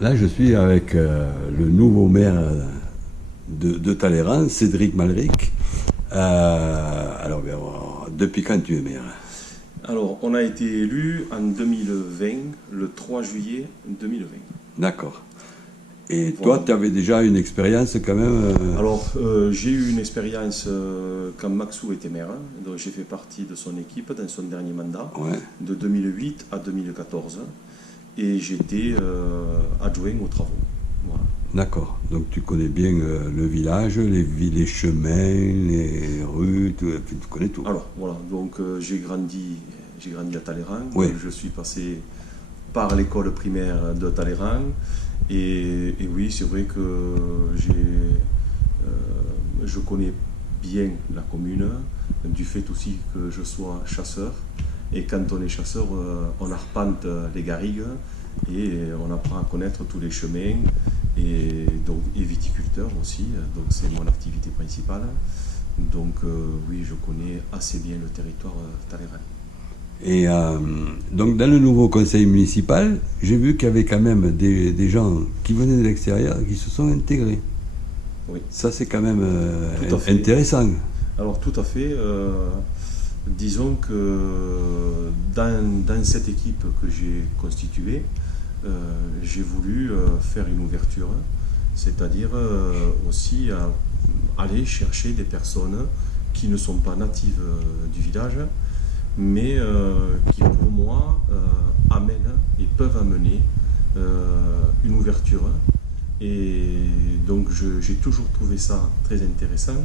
Là, je suis avec le nouveau maire de Talleyrand, Cédric Malric. Alors, ben, depuis quand tu es maire? Alors, on a été élu en 2020, le 3 juillet 2020. D'accord. Et Voilà. toi, tu avais déjà une expérience quand même Alors, j'ai eu une expérience quand Maxou était maire, hein. Donc j'ai fait partie de son équipe dans son dernier mandat, Ouais, de 2008 à 2014, et j'étais adjoint aux travaux. Voilà. d'accord. Donc tu connais bien le village, les chemins, les rues, tu connais tout. Alors, voilà, donc j'ai grandi à Talleyrand, Oui, donc je suis passé par l'école primaire de Talleyrand, et oui, c'est vrai que je connais bien la commune, du fait aussi que je sois chasseur. Et quand on est chasseur, on arpente les garrigues et on apprend à connaître tous les chemins et viticulteur aussi, donc c'est mon activité principale. Donc oui, je connais assez bien le territoire talleyrand. et donc dans le nouveau conseil municipal, j'ai vu qu'il y avait quand même des gens qui venaient de l'extérieur qui se sont intégrés. Oui, Ça, c'est quand même tout à fait. intéressant. Alors tout à fait. Disons que dans cette équipe que j'ai constituée, j'ai voulu faire une ouverture, c'est-à-dire aussi aller chercher des personnes qui ne sont pas natives du village, mais qui pour moi amènent et peuvent amener une ouverture. Et donc j'ai toujours trouvé ça très intéressant.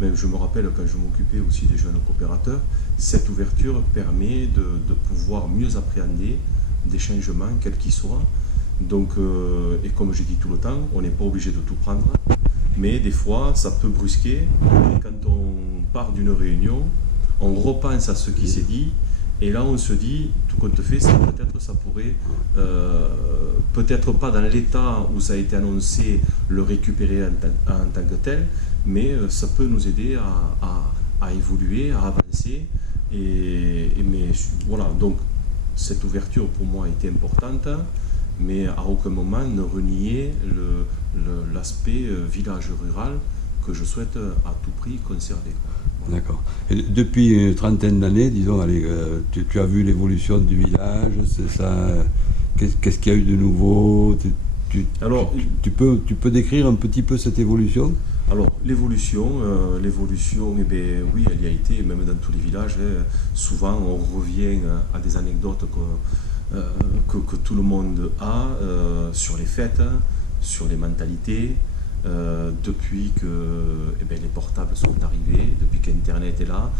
Mais je me rappelle quand je m'occupais aussi des jeunes coopérateurs, cette ouverture permet de pouvoir mieux appréhender des changements, quels qu'ils soient. Donc, et comme je dis tout le temps, on n'est pas obligé de tout prendre, mais des fois ça peut brusquer. Et quand on part d'une réunion, on repense à ce qui s'est dit, et là on se dit, tout compte fait, peut-être ça pourrait, peut-être pas dans l'état où ça a été annoncé, le récupérer en tant que tel, mais ça peut nous aider à évoluer, à avancer. Mais voilà, donc cette ouverture pour moi était importante, mais à aucun moment ne renier l'aspect village rural que je souhaite à tout prix conserver. Voilà. D'accord. Et depuis une trentaine d'années, disons, allez, tu as vu l'évolution du village, c'est ça. Qu'est-ce qu'il y a eu de nouveau? Alors, Tu peux décrire un petit peu cette évolution? Alors, l'évolution, eh bien, oui, elle y a été, même dans tous les villages, hein. Souvent, on revient à des anecdotes que tout le monde a sur les fêtes, sur les mentalités, depuis que eh bien, les portables sont arrivés, depuis qu'Internet est là.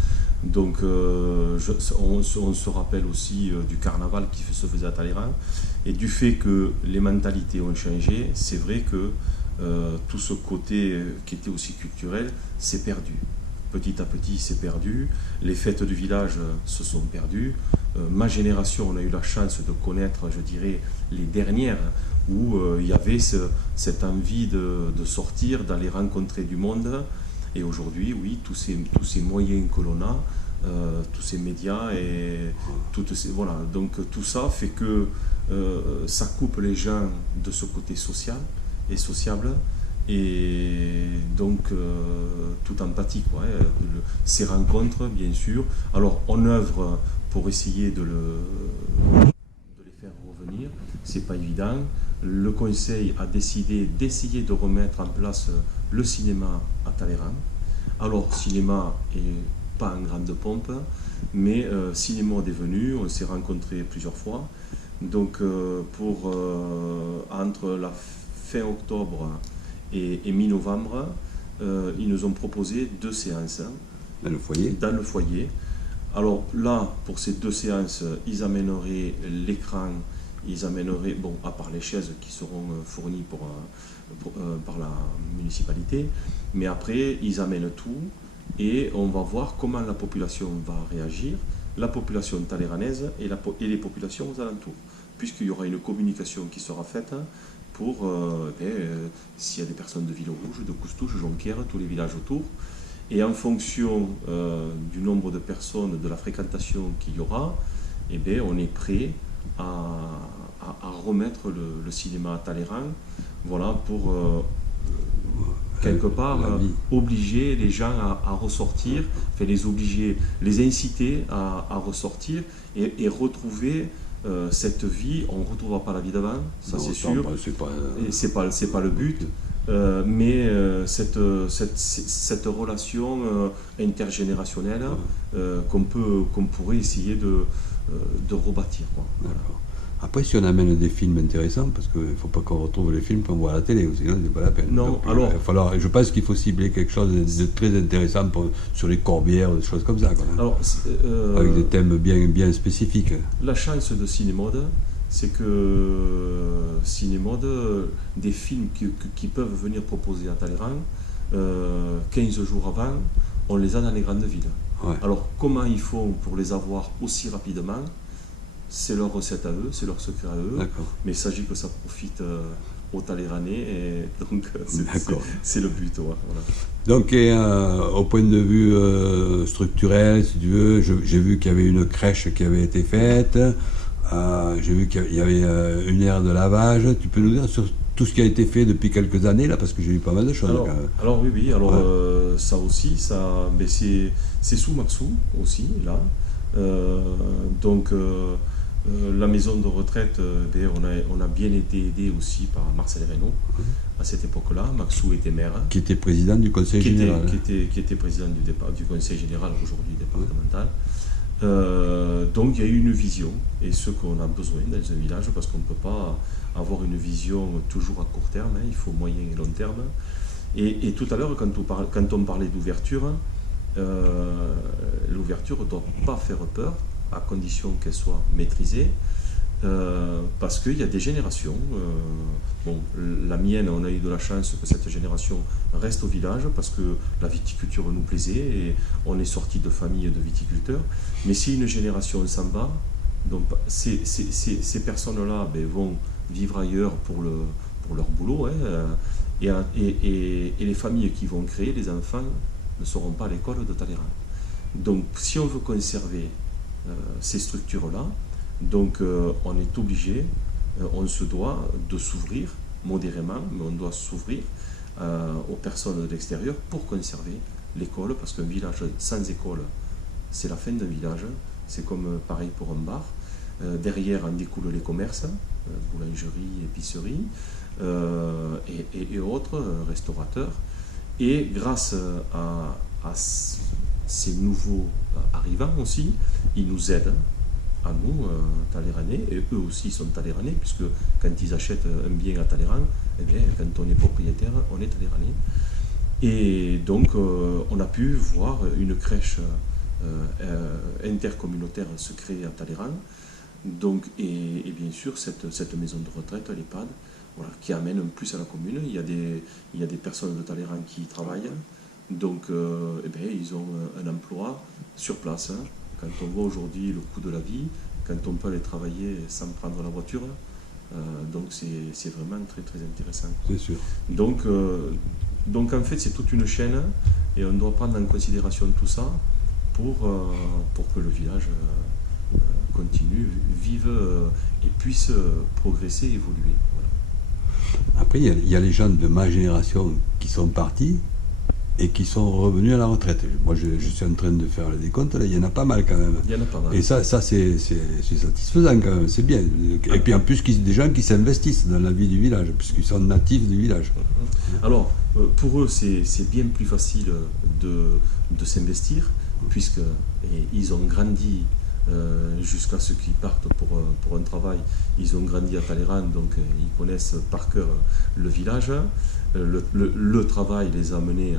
Donc, on se rappelle aussi du carnaval qui se faisait à Talleyrand. Et du fait que les mentalités ont changé, c'est vrai que tout ce côté qui était aussi culturel s'est perdu. Petit à petit, c'est perdu. Les fêtes du village se sont perdues. Ma génération, on a eu la chance de connaître, je dirais, les dernières où il y avait cette envie de sortir, d'aller rencontrer du monde. Et aujourd'hui, oui, tous ces moyens que l'on a, tous ces médias et voilà. Donc tout ça fait que ça coupe les gens de ce côté social et sociable, et donc tout empathie quoi, hein, ces rencontres bien sûr. Alors on œuvre pour essayer de les faire revenir, c'est pas évident. Le conseil a décidé d'essayer de remettre en place le cinéma à Talleyrand. Alors cinéma est pas en grande pompe, mais cinéma est venu, on s'est rencontrés plusieurs fois. Donc entre la fin octobre et mi-novembre, ils nous ont proposé 2 séances Dans le foyer? dans le foyer. Alors là, pour ces 2 séances, ils amèneraient l'écran, ils amèneraient, bon, à part les chaises qui seront fournies par la municipalité, mais après, ils amènent tout et on va voir comment la population va réagir, la population talleyranaise et les populations aux alentours, puisqu'il y aura une communication qui sera faite pour s'il y a des personnes de Villerouge, de Coustouche, Jonquière, tous les villages autour. Et en fonction du nombre de personnes, de la fréquentation qu'il y aura, eh bien, on est prêt à remettre le cinéma à Talleyrand, voilà, pour quelque part obliger les gens à ressortir, enfin les obliger, les inciter à ressortir et retrouver cette vie. On ne retrouvera pas la vie d'avant, ça c'est sûr, et c'est pas le but. Mais cette relation intergénérationnelle qu'on pourrait essayer de rebâtir, quoi. Voilà. Après, si on amène des films intéressants, parce qu'il ne faut pas qu'on retrouve les films qu'on voit à la télé, sinon c'est pas la peine. Non, donc, alors, je pense qu'il faut cibler quelque chose de très intéressant sur les corbières, des choses comme ça, quand même. Alors, avec des thèmes bien spécifiques. La chance de Cinémode, c'est que Cinémode, des films qui peuvent venir proposer à Talleyrand, 15 jours avant, on les a dans les grandes villes. Ouais. Alors, comment ils font pour les avoir aussi rapidement? C'est leur recette à eux, c'est leur secret à eux. Mais il s'agit que ça profite aux Talleyrandais, et donc c'est le but. Ouais, voilà. Donc, au point de vue structurel, si tu veux, j'ai vu qu'il y avait une crèche qui avait été faite, j'ai vu qu'il y avait une aire de lavage. Tu peux nous dire sur tout ce qui a été fait depuis quelques années, là, parce que j'ai vu pas mal de choses. Alors oui, ça aussi, ben c'est sous Maxou aussi, là. La maison de retraite, on a bien été aidé aussi par Marcel Reynaud à cette époque-là. Maxou était maire. Qui était président du conseil général. Qui était président du conseil général, aujourd'hui départemental. Donc il y a eu une vision, et ce qu'on a besoin dans un village, parce qu'on ne peut pas avoir une vision toujours à court terme, il faut moyen et long terme. Et tout à l'heure, quand on parlait d'ouverture, l'ouverture ne doit pas faire peur, à condition qu'elle soit maîtrisée, parce qu'il y a des générations. La mienne, on a eu de la chance que cette génération reste au village, parce que la viticulture nous plaisait, et on est sorti de famille de viticulteurs. Mais si une génération s'en va, donc ces personnes-là vont vivre ailleurs pour leur boulot, et les familles qui vont créer, les enfants ne seront pas à l'école de Talleyrand. Donc si on veut conserver ces structures-là, donc on est obligé, on se doit de s'ouvrir modérément, mais on doit s'ouvrir aux personnes de l'extérieur pour conserver l'école, parce qu'un village sans école, c'est la fin d'un village. C'est comme pareil pour un bar. Derrière en découlent les commerces, boulangerie, épicerie et autres, restaurateurs. Et grâce à ces nouveaux arrivants aussi, ils nous aident, à nous, Talleyrandais, et eux aussi sont Talleyrandais, puisque quand ils achètent un bien à Talleyrand, quand on est propriétaire, on est Talleyrandais. Et donc, on a pu voir une crèche intercommunautaire se créer à Talleyrand, donc, et bien sûr cette maison de retraite, l'EHPAD, voilà, qui amène un plus à la commune. Il y a des personnes de Talleyrand qui y travaillent, donc ils ont un emploi sur place. Quand on voit aujourd'hui le coût de la vie, quand on peut aller travailler sans prendre la voiture, donc c'est vraiment très très intéressant. C'est sûr. Donc en fait c'est toute une chaîne, et on doit prendre en considération tout ça pour que le village continue, vive et puisse progresser, évoluer. Voilà. Après, il y a les gens de ma génération qui sont partis et qui sont revenus à la retraite. Moi, je suis en train de faire le décompte, là, il y en a pas mal quand même. Il y en a pas mal. Et ça c'est satisfaisant quand même, c'est bien. Et puis en plus, des gens qui s'investissent dans la vie du village, puisqu'ils sont natifs du village. Alors, pour eux, c'est bien plus facile de s'investir, puisqu'ils ont grandi jusqu'à ce qu'ils partent pour un travail. Ils ont grandi à Talleyrand, donc ils connaissent par cœur le village. Le travail les a amenés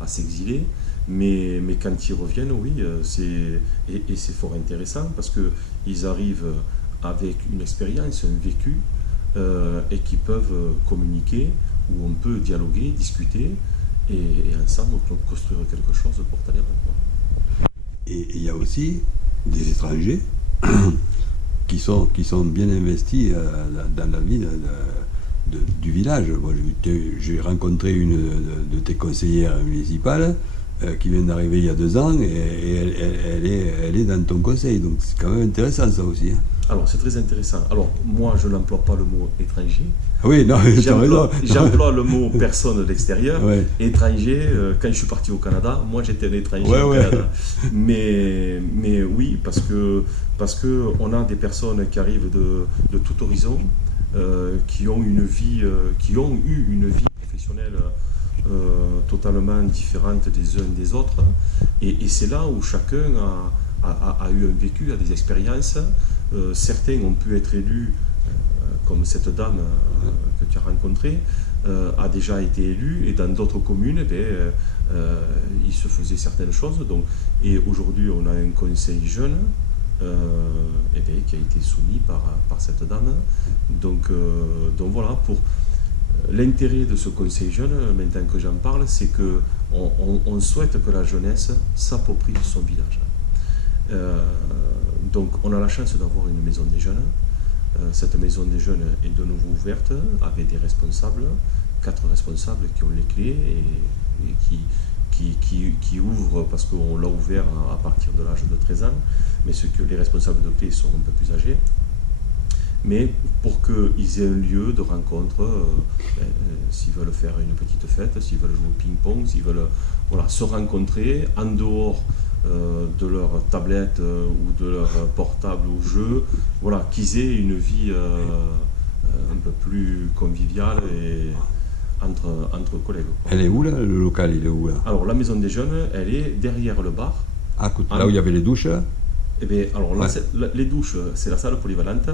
à s'exiler, mais quand ils reviennent, oui, c'est fort intéressant, parce qu'ils arrivent avec une expérience, un vécu, et qui peuvent communiquer, où on peut dialoguer, discuter, et ensemble construire quelque chose pour Talleyrand. Et il y a aussi des étrangers qui sont bien investis dans la vie du village. Moi, j'ai rencontré une de tes conseillères municipales qui vient d'arriver il y a 2 ans, et elle est dans ton conseil. Donc c'est quand même intéressant ça aussi. Hein. Alors c'est très intéressant. Alors moi je n'emploie pas le mot étranger. Oui, non, j'emploie le mot personne d'extérieur. Ouais. Étranger, quand je suis parti au Canada, moi j'étais un étranger au Canada. Mais oui, parce que on a des personnes qui arrivent de tout horizon, qui ont eu une vie professionnelle totalement différente des uns des autres. Et c'est là où chacun a eu un vécu, a des expériences. Certains ont pu être élus, comme cette dame que tu as rencontrée, a déjà été élue, et dans d'autres communes, il se faisait certaines choses. Donc, et aujourd'hui, on a un conseil jeune qui a été soumis par cette dame. Donc voilà, pour l'intérêt de ce conseil jeune, maintenant que j'en parle, c'est qu'on souhaite que la jeunesse s'approprie son village. Donc on a la chance d'avoir une maison des jeunes. Cette maison des jeunes est de nouveau ouverte avec des responsables, 4 responsables qui ont les clés et qui ouvrent, parce qu'on l'a ouvert à partir de l'âge de 13 ans, mais les responsables de clés sont un peu plus âgés. Mais pour qu'ils aient un lieu de rencontre, s'ils veulent faire une petite fête, s'ils veulent jouer au ping-pong, s'ils veulent se rencontrer en dehors de leur tablette ou de leur portable ou jeu, qu'ils aient une vie un peu plus conviviale et entre collègues. Elle est où là? Le local, il est où là? Alors la maison des jeunes, elle est derrière le bar. Là où il y avait les douches là? Eh bien, alors là, les douches, c'est la salle polyvalente,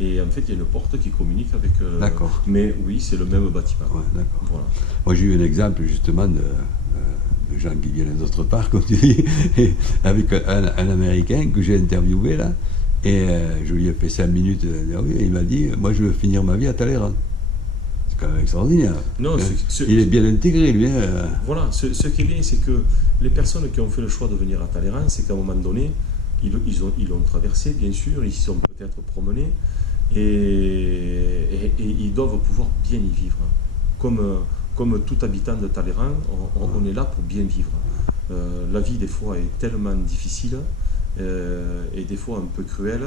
et en fait, il y a une porte qui communique avec... D'accord. Mais oui, c'est le même bâtiment. Ouais, d'accord. Voilà. Moi, j'ai eu un exemple, justement, de gens qui viennent d'autre part, comme tu dis, avec un Américain que j'ai interviewé, là, et je lui ai fait 5 minutes d'interview, et il m'a dit, moi, je veux finir ma vie à Talleyrand. C'est quand même extraordinaire. Non, il est bien intégré, lui. Voilà, ce qui est bien, c'est que les personnes qui ont fait le choix de venir à Talleyrand, c'est qu'à un moment donné, ils l'ont traversé, bien sûr, ils s'y sont peut-être promenés, et ils doivent pouvoir bien y vivre. Comme tout habitant de Talleyrand, on est là pour bien vivre. La vie, des fois, est tellement difficile, et des fois un peu cruelle.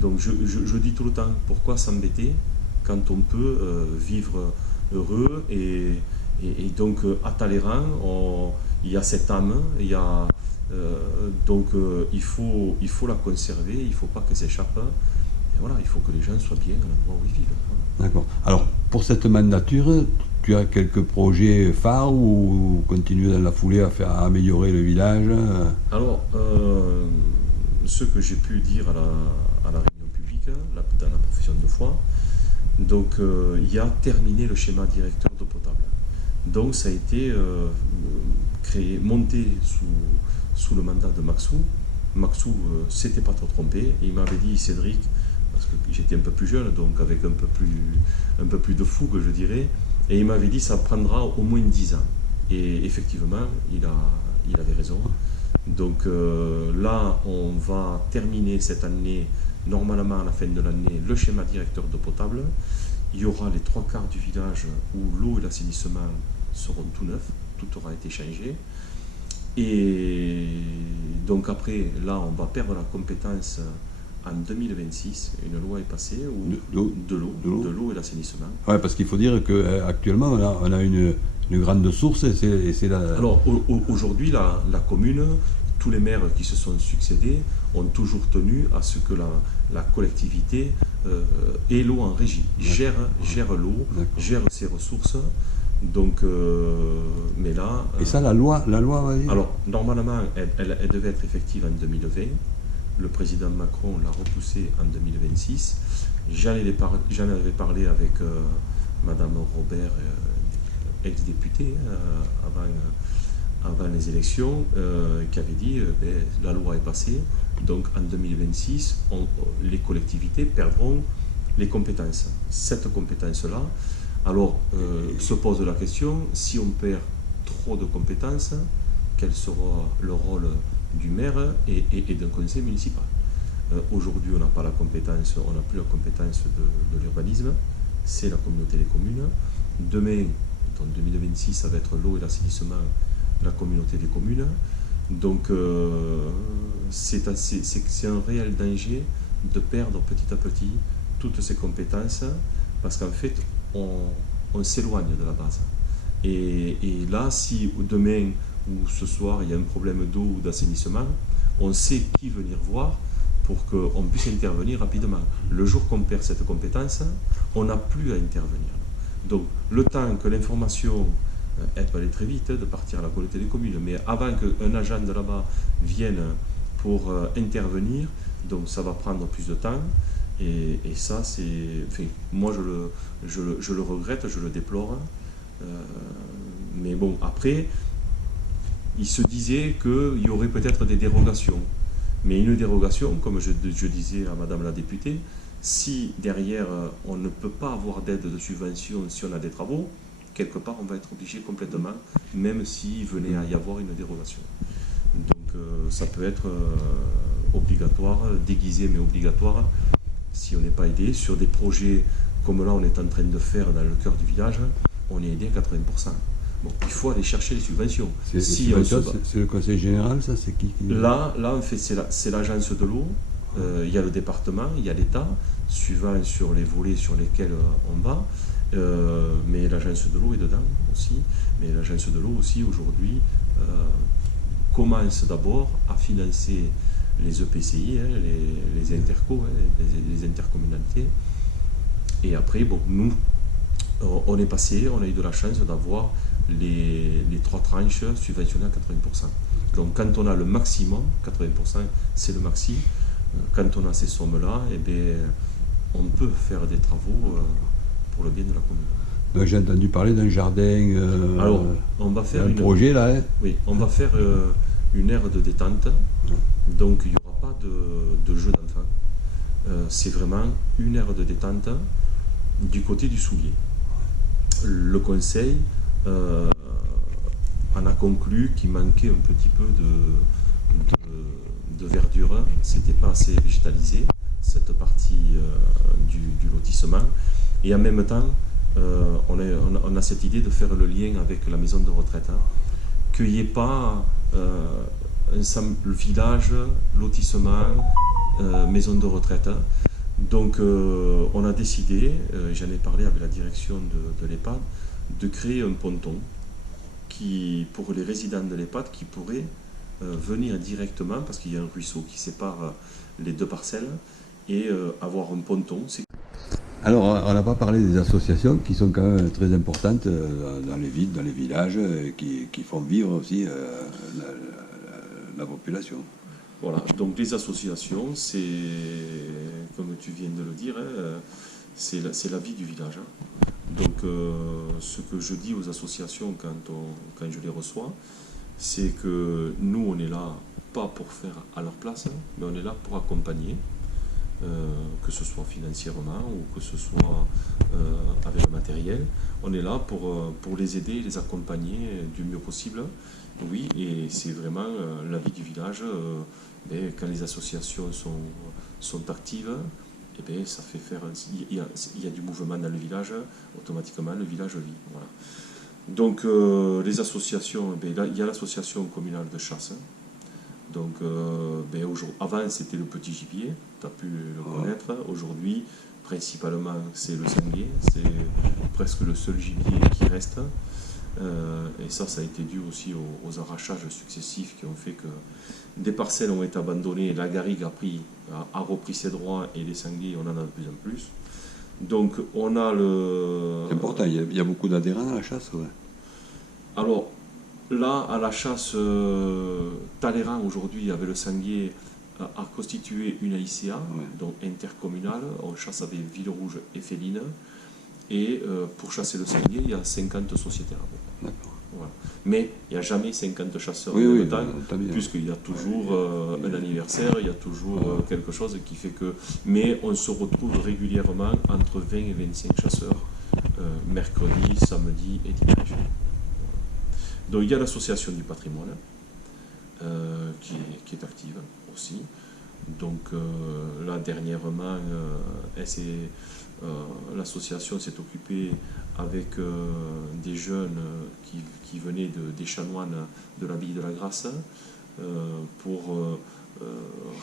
Donc je dis tout le temps, pourquoi s'embêter quand on peut vivre heureux, et donc à Talleyrand, il y a cette âme, il y a... donc il faut la conserver, il ne faut pas qu'elle s'échappe. Et voilà, il faut que les gens soient bien à l'endroit où ils vivent. D'accord. Alors, pour cette mandature, tu as quelques projets phares ou continuer dans la foulée à améliorer le village? Alors, ce que j'ai pu dire à la réunion publique, dans la profession de foi, donc il y a terminé le schéma directeur d'eau potable. Donc ça a été monté sous le mandat de Maxou. Maxou s'était pas trop trompé, et il m'avait dit, Cédric, parce que j'étais un peu plus jeune, donc avec un peu plus de fougue, je dirais, et il m'avait dit ça prendra au moins 10 ans. Et effectivement, il avait raison. Donc là, on va terminer cette année, normalement à la fin de l'année, le schéma directeur d'eau potable. Il y aura les 3/4 du village où l'eau et l'assainissement seront tout neufs, tout aura été changé. Et donc après, là, on va perdre la compétence en 2026. Une loi est passée de l'eau et l'assainissement. Oui, parce qu'il faut dire qu'actuellement, on a une grande source, et c'est la... Alors aujourd'hui, la commune, tous les maires qui se sont succédés ont toujours tenu à ce que la collectivité ait l'eau en régie, gère l'eau, gère ses ressources. Donc, mais là... Et ça, la loi va dire? Alors, normalement, elle devait être effective en 2020. Le président Macron l'a repoussée en 2026. J'en avais parlé avec Madame Robert, ex-députée, avant les élections, qui avait dit la loi est passée, donc en 2026, les collectivités perdront les compétences. Cette compétence-là, alors se pose la question, si on perd trop de compétences, quel sera le rôle du maire et d'un conseil municipal? Aujourd'hui, on n'a pas la compétence, on n'a plus la compétence de l'urbanisme, c'est la communauté des communes. Demain, en 2026, ça va être l'eau et l'assainissement, la communauté des communes. Donc c'est un réel danger de perdre petit à petit toutes ces compétences, parce qu'en fait on s'éloigne de la base. Et là, si demain ou ce soir il y a un problème d'eau ou d'assainissement, on sait qui venir voir pour qu'on puisse intervenir rapidement. Le jour qu'on perd cette compétence, on n'a plus à intervenir. Donc le temps que l'information, elle peut aller très vite, de partir à la communauté des communes, mais avant qu'un agent de là-bas vienne pour intervenir, donc ça va prendre plus de temps. Et ça, c'est, enfin, moi je le regrette, je le déplore. Mais bon, après, il se disait qu'il y aurait peut-être des dérogations. Mais une dérogation, comme je disais à Madame la députée, si derrière on ne peut pas avoir d'aide de subvention si on a des travaux, quelque part on va être obligé complètement, même s'il venait à y avoir une dérogation. Donc ça peut être obligatoire, déguisé mais obligatoire, si on n'est pas aidé. Sur des projets comme là on est en train de faire dans le cœur du village, on est aidé à 80%. Bon, il faut aller chercher les subventions. C'est le conseil général, ça, c'est qui Là, en fait, c'est l'agence de l'eau. Il y a le département, il y a l'État, suivant sur les volets sur lesquels on va. Mais l'agence de l'eau est dedans aussi. Mais l'agence de l'eau aussi, aujourd'hui, commence d'abord à financer les EPCI, hein, les intercos, hein, les intercommunalités. Et après, bon, nous, on est passé, on a eu de la chance d'avoir les 3 tranches subventionnées à 80%. Donc quand on a le maximum, 80% c'est le maxi, quand on a ces sommes-là, eh bien, on peut faire des travaux pour le bien de la commune. J'ai entendu parler d'un jardin. Alors, on va faire un projet là. Hein. Oui, on va faire une aire de détente. Donc il n'y aura pas de jeu d'enfants. C'est vraiment une aire de détente du côté du Soulier. Le conseil en a conclu qu'il manquait un petit peu de verdure, c'était pas assez végétalisé, cette partie du lotissement. Et en même temps, on a cette idée de faire le lien avec la maison de retraite, hein, qu'il n'y ait pas le village, lotissement, maison de retraite. Donc on a décidé, j'en ai parlé avec la direction de l'EHPAD, de créer un ponton pour les résidents de l'EHPAD qui pourraient venir directement, parce qu'il y a un ruisseau qui sépare les 2 parcelles, et avoir un ponton. Alors on n'a pas parlé des associations qui sont quand même très importantes dans les villes, dans les villages, qui font vivre aussi la population. Voilà, donc les associations, c'est, comme tu viens de le dire, hein, c'est la vie du village. Hein. Donc ce que je dis aux associations quand je les reçois, c'est que nous on est là pas pour faire à leur place, hein, mais on est là pour accompagner, que ce soit financièrement ou que ce soit avec le matériel. On est là pour les aider, les accompagner du mieux possible. Oui, et c'est vraiment la vie du village. Quand les associations sont actives, eh bien, ça fait faire. Il y a du mouvement dans le village, automatiquement le village vit. Voilà. Donc les associations, là, il y a l'association communale de chasse. Donc avant c'était le petit gibier, tu as pu le connaître. Aujourd'hui, principalement c'est le sanglier, c'est presque le seul gibier qui reste. Et ça a été dû aussi aux arrachages successifs qui ont fait que des parcelles ont été abandonnées, la garrigue a repris ses droits et les sangliers on en a de plus en plus. Donc on a le... C'est important, il y a beaucoup d'adhérents à la chasse, ouais. Alors là, à la chasse, Talleyrand aujourd'hui avec le sanglier a constitué une AICA, ouais, donc intercommunale, on chasse avec Villerouge et Féline. Et pour chasser le sanglier, il y a 50 sociétaires. Voilà. Mais il n'y a jamais 50 chasseurs en même temps, puisqu'il y a toujours un anniversaire, il y a toujours quelque chose qui fait que... Mais on se retrouve régulièrement entre 20 et 25 chasseurs, mercredi, samedi et dimanche. Donc il y a l'association du patrimoine, qui est active aussi. Donc là, dernièrement, l'association s'est occupée avec des jeunes qui venaient des chanoines de l'abbaye de la Grâce pour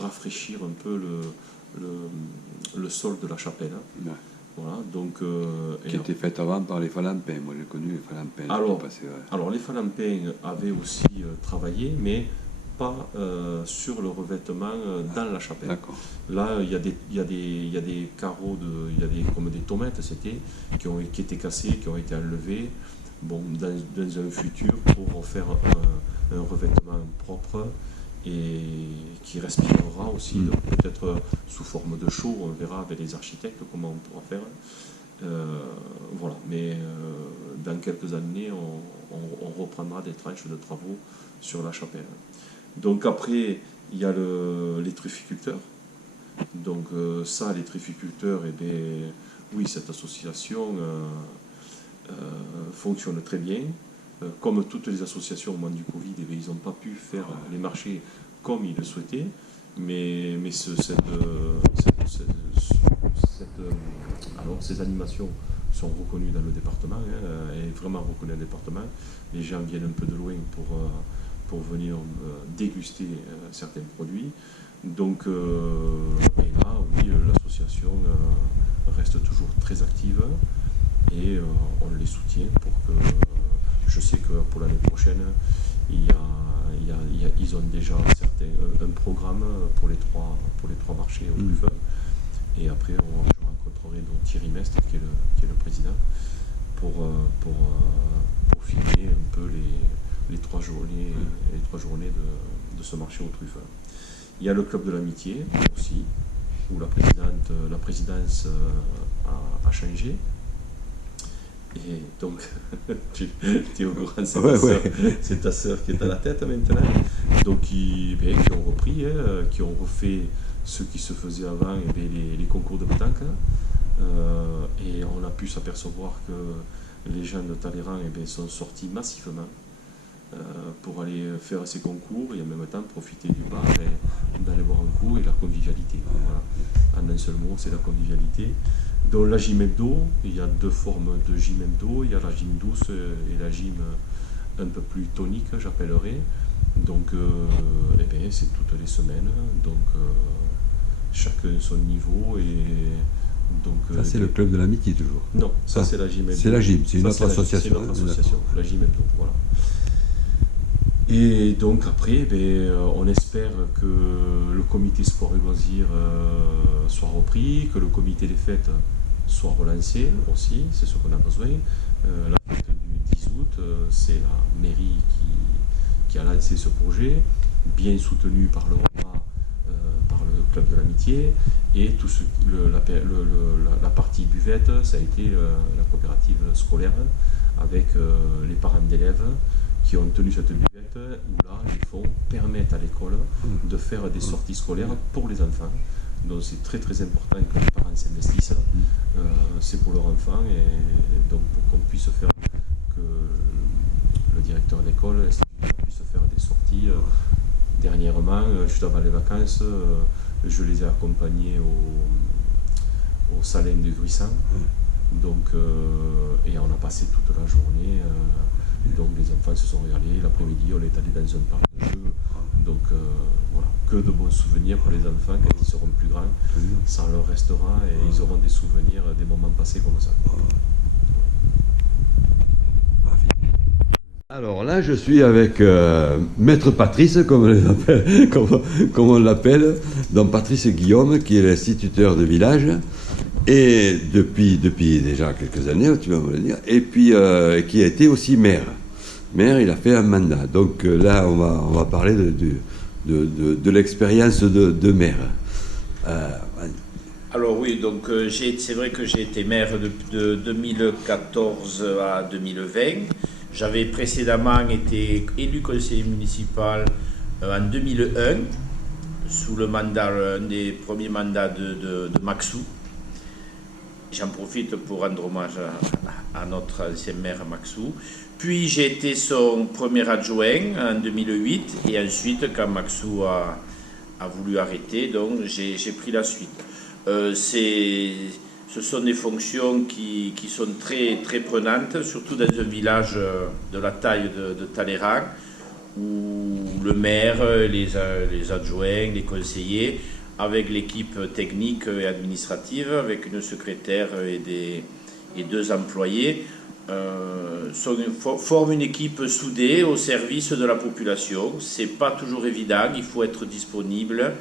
rafraîchir un peu le sol de la chapelle. Ouais. Voilà, donc, Qui était faite avant par les Falampins. Moi j'ai connu les Falampins. Alors les Falampins avaient aussi travaillé, mais pas sur le revêtement dans la chapelle. Là, il y a des carreaux, comme des tomates, qui étaient cassés, qui ont été enlevés, bon, dans un futur pour faire un revêtement propre et qui respirera aussi, peut-être sous forme de chaux. On verra avec les architectes comment on pourra faire. Voilà, mais dans quelques années, on reprendra des tranches de travaux sur la chapelle. Donc après, il y a les trufficulteurs. Donc ça, les trufficulteurs, eh bien, oui, cette association fonctionne très bien. Comme toutes les associations au moment du Covid, eh bien, ils n'ont pas pu faire les marchés comme ils le souhaitaient, mais alors, ces animations sont reconnues dans le département, et vraiment reconnues dans le département. Les gens viennent un peu de loin pour venir déguster certains produits. Donc, et là, oui, l'association reste toujours très active et on les soutient pour que, je sais que pour l'année prochaine, ils ont déjà un programme pour les trois marchés au plus fun. Et après, je rencontrerai donc Thierry Mestre, qui est le président, pour filmer un peu les trois journées de ce marché aux truffes. Il y a le club de l'amitié aussi, où la présidence a changé. Et donc, tu es au courant, c'est ta sœur qui est à la tête maintenant. Donc, qui ont repris, qui ont refait ce qui se faisait avant, les concours de pétanque. Et on a pu s'apercevoir que les gens de Talleyrand sont sortis massivement pour aller faire ces concours et en même temps profiter du bar et d'aller boire un coup et la convivialité. Voilà. En un seul mot, c'est la convivialité. Dans la gym hebdo, il y a deux formes de gym hebdo. Il y a la gym douce et la gym un peu plus tonique, j'appellerais. Donc, c'est toutes les semaines. Donc, chacun son niveau. Et donc, ça, c'est le club de l'amitié, toujours. Non, ça, c'est la gym hebdo. C'est la gym, c'est une autre association. C'est une autre association, la gym hebdo, voilà. Et donc après, on espère que le comité sport et loisirs soit repris, que le comité des fêtes soit relancé aussi, c'est ce qu'on a besoin. La fête du 10 août, c'est la mairie qui a lancé ce projet, bien soutenu par le repas, par le club de l'amitié, et tout la partie buvette, ça a été la coopérative scolaire avec les parents d'élèves qui ont tenu cette buvette, où là, ils permettent à l'école de faire des sorties scolaires pour les enfants. Donc c'est très très important que les parents s'investissent. C'est pour leurs enfants, et donc pour qu'on puisse faire, que le directeur d'école puisse faire des sorties. Dernièrement, juste avant les vacances, je les ai accompagnés au salin de Gruissant. Donc, et on a passé toute la journée. Donc les enfants se sont régalés. L'après-midi, on est allé dans un parc de jeux. Donc voilà, que de bons souvenirs pour les enfants quand ils seront plus grands. Ça leur restera et ils auront des souvenirs des moments passés comme ça. Alors là, je suis avec Maître Patrice, comme on l'appelle, donc Patrice Guillaume, qui est l'instituteur de village, et depuis déjà quelques années, tu vas me le dire, et puis qui a été aussi maire. Maire, il a fait un mandat. Donc là, on va parler de l'expérience de maire. Alors oui, donc c'est vrai que j'ai été maire de 2014 à 2020. J'avais précédemment été élu conseiller municipal en 2001, sous le mandat, un des premiers mandats de Maxou. J'en profite pour rendre hommage à notre ancien maire Maxou. Puis j'ai été son premier adjoint en 2008, et ensuite quand Maxou a voulu arrêter, donc j'ai pris la suite. ce sont des fonctions qui sont très, très prenantes, surtout dans un village de la taille de Talleyrand, où le maire, les adjoints, les conseillers, avec l'équipe technique et administrative, avec une secrétaire et 2 employés, forment une équipe soudée au service de la population. C'est pas toujours évident, il faut être disponible,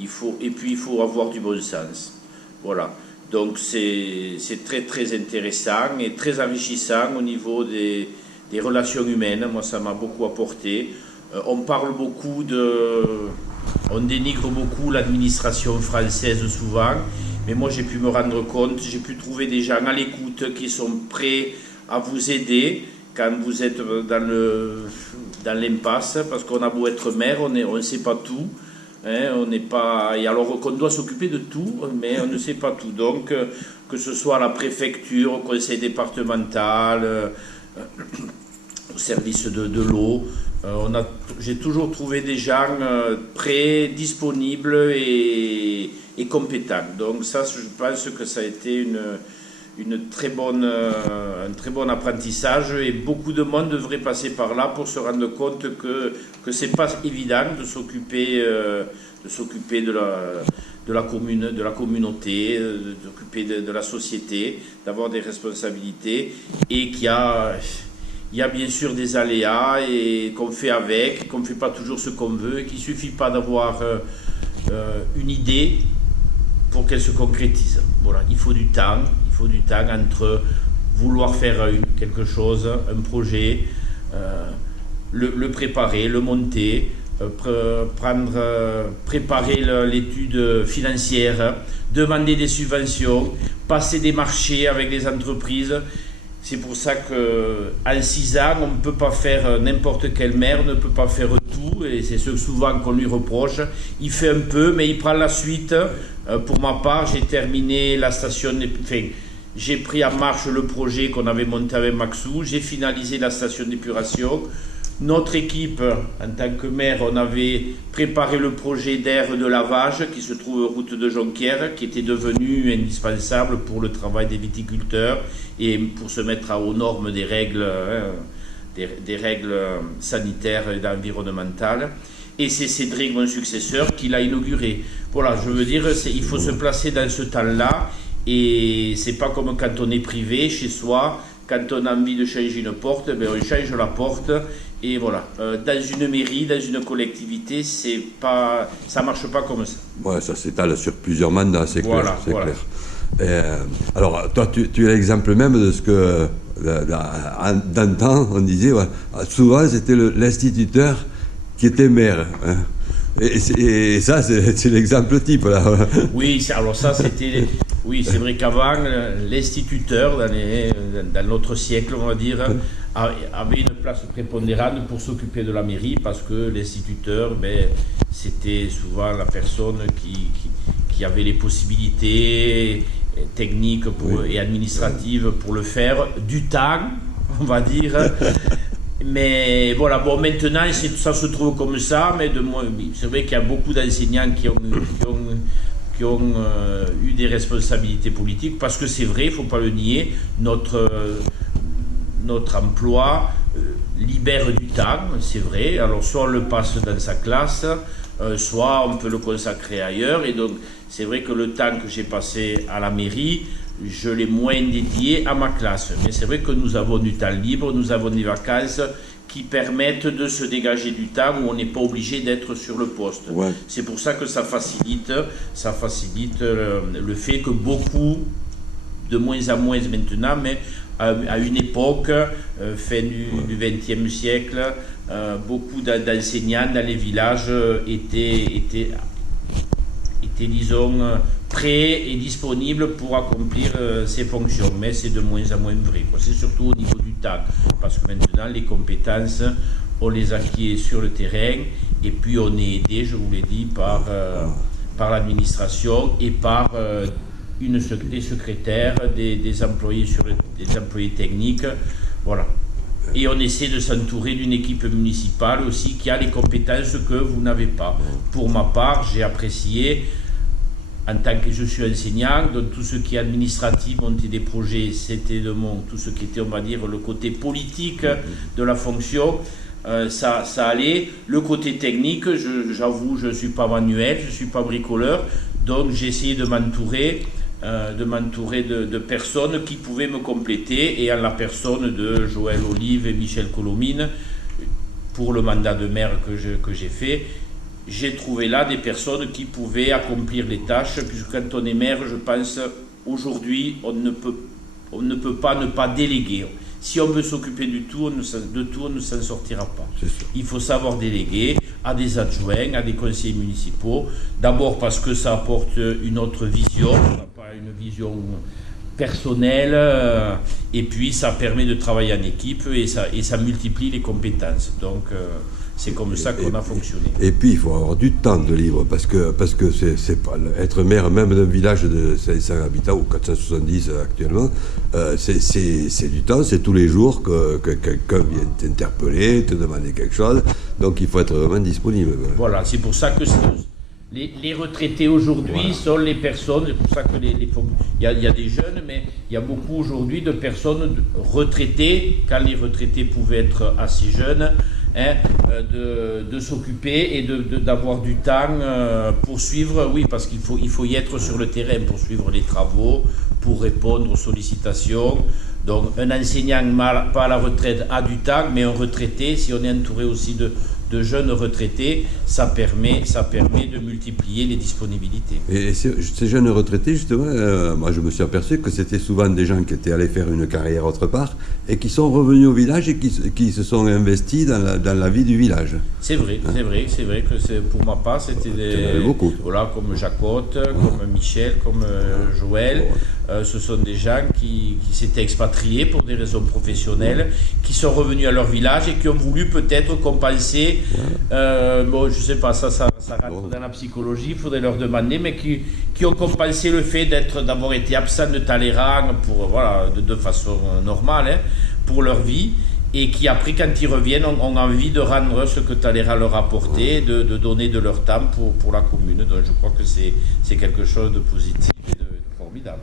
et puis il faut avoir du bon sens. Voilà. Donc c'est très très intéressant et très enrichissant au niveau des relations humaines. Moi, ça m'a beaucoup apporté. On parle beaucoup on dénigre beaucoup l'administration française souvent, mais moi j'ai pu me rendre compte, j'ai pu trouver des gens à l'écoute qui sont prêts à vous aider quand vous êtes dans l'impasse, parce qu'on a beau être maire, on ne sait pas tout. On n'est pas, et alors qu'on doit s'occuper de tout, mais on ne sait pas tout. Donc, que ce soit à la préfecture, au conseil départemental, au service de l'eau, j'ai toujours trouvé des gens prêts, disponibles et compétents. Donc ça, je pense que ça a été un très bon apprentissage, et beaucoup de monde devrait passer par là pour se rendre compte que c'est pas évident de s'occuper de la commune, de la communauté, de s'occuper de la société, d'avoir des responsabilités, et qu'il y a bien sûr des aléas et qu'on fait avec, qu'on ne fait pas toujours ce qu'on veut, et qu'il ne suffit pas d'avoir une idée pour qu'elle se concrétise. Voilà, il faut du temps entre vouloir faire quelque chose, un projet, le préparer, le monter, préparer l'étude financière, demander des subventions, passer des marchés avec les entreprises. C'est pour ça qu'en 6 ans, on ne peut pas faire, n'importe quel maire ne peut pas faire tout, et c'est ce souvent qu'on lui reproche. Il fait un peu, mais il prend la suite. Pour ma part, j'ai terminé la station, j'ai pris en marche le projet qu'on avait monté avec Maxou, j'ai finalisé la station d'épuration. Notre équipe, en tant que maire, on avait préparé le projet d'aire de lavage qui se trouve route de Jonquière, qui était devenu indispensable pour le travail des viticulteurs et pour se mettre aux normes des règles, des règles sanitaires et environnementales. Et c'est Cédric, mon successeur, qui l'a inauguré. Voilà, je veux dire, il faut se placer dans ce temps-là, et c'est pas comme quand on est privé chez soi. Quand on a envie de changer une porte, on change la porte, et voilà. Dans une mairie, dans une collectivité, ça marche pas comme ça. Ouais, ça s'étale sur plusieurs mandats, c'est clair. Voilà. Clair. Alors, toi, tu es l'exemple même de ce que, d'antan, on disait, ouais, souvent c'était l'instituteur qui était maire. Hein. Et ça, c'est l'exemple type, là. Oui, alors ça, c'était... Oui, c'est vrai qu'avant, l'instituteur, dans notre siècle, on va dire, avait une place prépondérante pour s'occuper de la mairie, parce que l'instituteur, c'était souvent la personne qui avait les possibilités techniques et administratives pour le faire, du temps, on va dire. Mais voilà, bon, maintenant, ça se trouve comme ça, mais c'est vrai qu'il y a beaucoup d'enseignants qui ont eu des responsabilités politiques, parce que c'est vrai, il ne faut pas le nier, notre emploi libère du temps, c'est vrai. Alors soit on le passe dans sa classe, soit on peut le consacrer ailleurs, et donc c'est vrai que le temps que j'ai passé à la mairie, je l'ai moins dédié à ma classe. Mais c'est vrai que nous avons du temps libre, nous avons des vacances qui permettent de se dégager du temps où on n'est pas obligé d'être sur le poste. Ouais. C'est pour ça que ça facilite le fait que beaucoup, de moins en moins maintenant, mais à une époque, fin du XXe siècle, beaucoup d'enseignants dans les villages étaient disons, prêts et disponibles pour accomplir ces fonctions. Mais c'est de moins en moins vrai, quoi. C'est surtout au niveau du temps, parce que maintenant, les compétences, on les acquiert sur le terrain, et puis on est aidé, je vous l'ai dit, par l'administration et par des secrétaires, des employés des employés techniques, voilà. Et on essaie de s'entourer d'une équipe municipale aussi qui a les compétences que vous n'avez pas. Pour ma part, j'ai apprécié en tant que je suis enseignant, donc tout ce qui est administratif, monter des projets, c'était tout ce qui était, on va dire, le côté politique de la fonction, ça allait. Le côté technique, j'avoue, je ne suis pas manuel, je ne suis pas bricoleur, donc j'ai essayé de m'entourer de personnes qui pouvaient me compléter, et en la personne de Joël Olive et Michel Colomine, pour le mandat de maire que j'ai fait, j'ai trouvé là des personnes qui pouvaient accomplir les tâches, puisque quand on est maire, je pense, aujourd'hui, on ne peut pas ne pas déléguer. Si on veut s'occuper de tout, on ne s'en sortira pas. Il faut savoir déléguer à des adjoints, à des conseillers municipaux, d'abord parce que ça apporte une autre vision, pas une vision personnelle, et puis ça permet de travailler en équipe, et ça multiplie les compétences. Donc, c'est comme ça qu'on a fonctionné. Et puis il faut avoir du temps de libre, parce que c'est pas être maire même d'un village de 500 habitants ou 470 actuellement, c'est du temps, c'est tous les jours que quelqu'un vient t'interpeller, te demander quelque chose, donc il faut être vraiment disponible. Voilà, c'est pour ça que les retraités aujourd'hui sont les personnes, c'est pour ça que il y a des jeunes, mais il y a beaucoup aujourd'hui de personnes retraitées, quand les retraités pouvaient être assez jeunes, de s'occuper et d'avoir du temps pour suivre, oui, parce qu'il faut y être sur le terrain pour suivre les travaux, pour répondre aux sollicitations. Donc un enseignant pas à la retraite a du temps, mais un retraité, si on est entouré aussi de jeunes retraités, ça permet de multiplier les disponibilités. Et ces jeunes retraités, justement, moi je me suis aperçu que c'était souvent des gens qui étaient allés faire une carrière autre part et qui sont revenus au village et qui se sont investis dans la vie du village. C'est vrai, c'est vrai que pour ma part, c'était beaucoup. Voilà, comme Jacotte, comme Michel, comme Joël. Ce sont des gens qui s'étaient expatriés pour des raisons professionnelles, qui sont revenus à leur village et qui ont voulu peut-être compenser. Bon, je sais pas, ça rentre dans la psychologie, il faudrait leur demander, mais qui ont compensé le fait d'avoir été absents de Talleyrand de façon normale, pour leur vie, et qui après, quand ils reviennent, ont envie de rendre ce que Talleyrand leur a apporté, de donner de leur temps pour la commune. Donc je crois que c'est quelque chose de positif et de formidable.